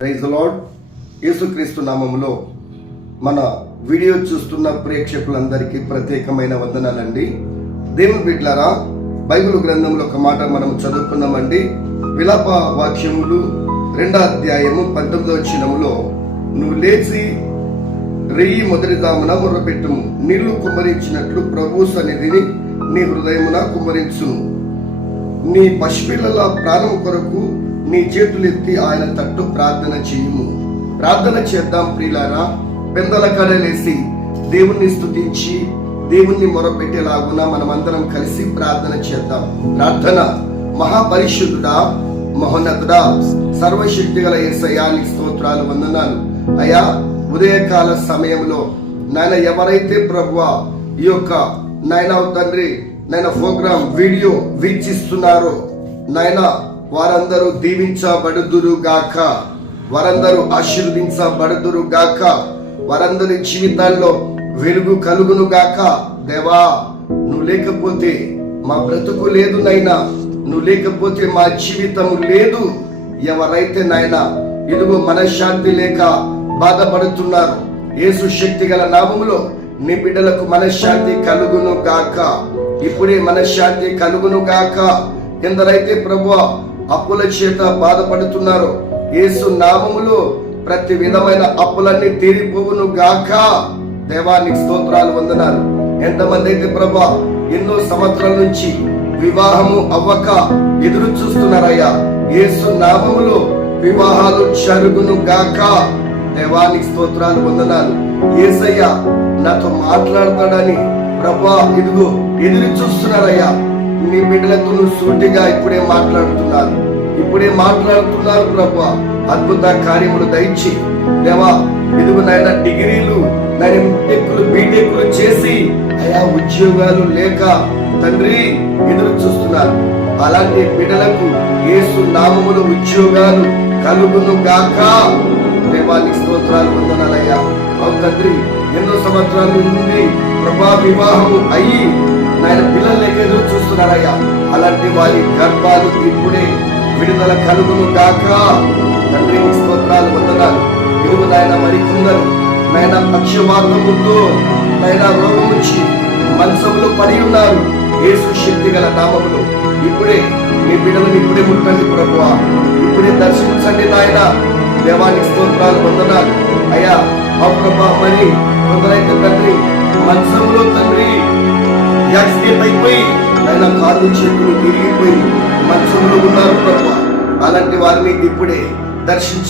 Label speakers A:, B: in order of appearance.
A: Praise lord యేసుక్రీస్తు నామములో మన వీడియో చూస్తున్న ప్రేక్షకులందరికీ ప్రత్యేకమైన వందనాలండి. దేవుని బిడ్లారా బైబిల్ గ్రంథంలో ఒక మాట మనం చదువుకున్నామండి. విలాప వాక్యములు రెండో అధ్యాయము పంతొమ్మిదో చినములో నువ్వు లేచి రెయ్యి మొదటి దామున మొర్రపెట్టుము. నీళ్ళు కుమ్మరించినట్లు ప్రభు సన్నిధిని నీ హృదయమున కుమ్మరించు నీ పసిపిల్లల ప్రాణం కొరకు నీ చేతులెత్తి ఆయన తట్టు ప్రార్థన చేయుము. ప్రార్థన చేద్దాం ప్రియులారా. పెందల కడలేసి దేవుణ్ణి స్తుతించి దేవుణ్ణి మొరపెట్టేలాగున మనమందరం కలిసి ప్రార్థన చేద్దాం. ప్రార్థన మహాపరిశుద్ధుడా మహోన్నతుడా సర్వశక్తి గల ఏసయాలి స్తోత్రాలు వందనాలు. అయా ఉదయకాల సమయంలో నాయన ఎవరైతే ప్రభువా ఈ యొక్క నాయన తండ్రి నాయన ప్రోగ్రామ్ వీడియో వీక్షిస్తున్నారు. నాయన వారందరూ దీవించబడుదురు గాక. వారందరూ ఆశీర్వదించబడుదురు గాక. వారందరి జీవితాల్లో వెలుగు కలుగును గాక. దేవా నువ్వు లేకపోతే మా బ్రతుకు లేదు నైనా. నువ్వు లేకపోతే మా జీవితము లేదు. ఎవరైతే నాయన ఇదిగో మనశ్శాంతి లేక బాధపడుతున్నారు. యేసు శక్తి గల నామములో నీ బిడ్డలకు మనశ్శాంతి కలుగును గాక. ఇప్పుడే మనశ్శాంతి కలుగును గాక. ఎందరైతే ప్రభు అప్పుల చేత బాధపడుతున్నారో యేసు నామములో ప్రతి విధమైన అప్పులన్నీ తీరిపోవును గాక. దేవానికి స్తోత్రాలు వందనాలు. ఎంతమంది అయితే ప్రభా ఎన్నో సంవత్సరాల నుంచి వివాహము అవ్వక ఎదురు చూస్తున్నారయ్యా. యేసు నామములో వివాహాలు జరుగును గాక. దేవానికి స్తోత్రాలు వందనాలు. ఏసయ్య నాతో మాట్లాడతాడని ప్రభా ఇదిగో ఎదురు చూస్తున్నారయ్యా. నీ బిడ్డలతో నువ్వు సూటిగా ఇప్పుడే మాట్లాడుతున్నారు. ఇప్పుడే మాట్లాడుతున్నారు ప్రభా. అద్భుత కార్యములు దయచి దేవా ఇదిగో నాయన డిగ్రీలు నాయన టెక్కులు బీటెక్కులు చేసి అయా ఉద్యోగాలు లేక తండ్రి ఎదురు చూస్తున్నారు. అలాంటి బిడ్డలకు ఏసు నామముల ఉద్యోగాలు కలుగును గాక. దేవానికి స్తోత్రాలు వందనాలయ్యా. తండ్రి ఎన్నో సంవత్సరాల నుండి ప్రభా వివాహం అయ్యి నాయన పిల్లలు లేక ఎదురు చూస్తున్నారయ్యా. అలాంటి వారి గర్భాలు ఇప్పుడే విడుదల కలుగును గాక. తండ్రి స్తోత్రాలు వందనాలు. ఇరుగు నాయన మరికొందరు నాయన పక్షవాతముతో నాయన రోగం నుంచి మంచంలో పడి ఉన్నారు. యేసు శక్తి గల నామములు ఇప్పుడే మీ బిడ్డలను ఇప్పుడే ముట్టండి ప్రభువా. ఇప్పుడే దర్శించండి నాయన. దేవానికి స్తోత్రాలు వందనాలు. అయ్యా ఆ ప్రభా మరి కొందరైతే తండ్రి మంచంలో తండ్రి యాక్సిడెంట్ అయిపోయి ఆయన కాళ్ళు చేతులు తిరిగిపోయి మంచంలో ఉన్నారు ప్రభా. అలాంటి వారిని ఇప్పుడే దర్శించి